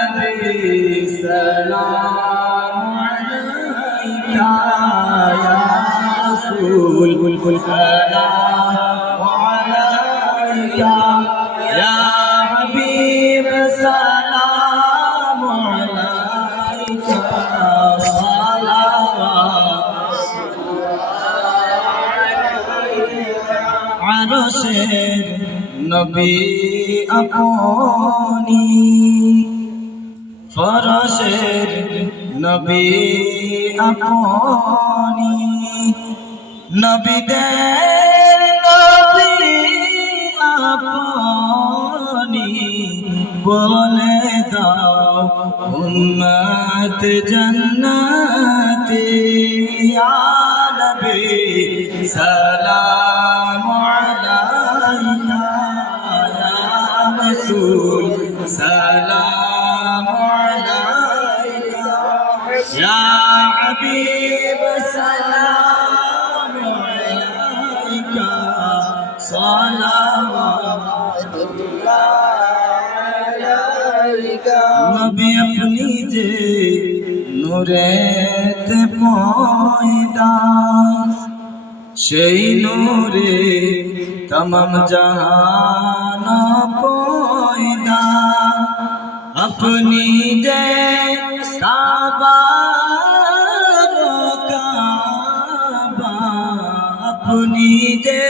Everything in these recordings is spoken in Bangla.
عليه السلام عليك يا رسول السلام عليك يا حبيب السلام عليك عرش النبي أبوني. ফরশের নবী আপনি। নবীদের নবী আপনি। বলে দাও উম্মত জান্নাতি। সালাম আলাইকা ইয়া রাসূল, সালাম ইয়া হাবিব সালাম আলাইকা নবী আপনি যে নূরেতে পয়দা সেই নূরে তমাম জাহান পয়দা আপনি যে আপনি যে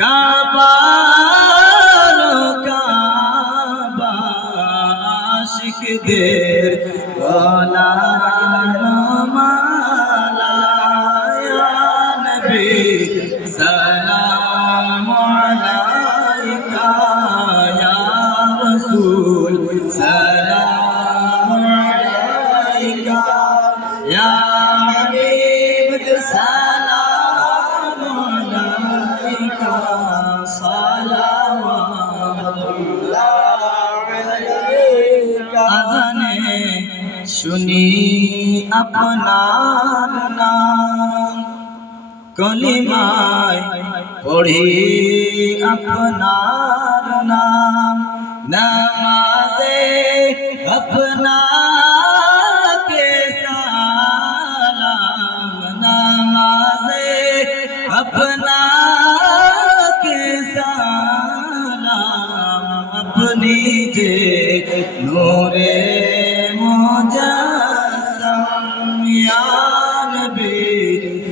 কাবা কাবা আশিকদের গলার সালাম আলাইকা ইয়া রাসূল, সালাম আলাইকা ইয়া হাবিব, সালাম শুনি আপনার নাম। কলিমায় পড়ি আপনার নাম। নামাজে আপনাকে সালাম। নামাজে আপনাকে সালাম। আপনি যে নূরে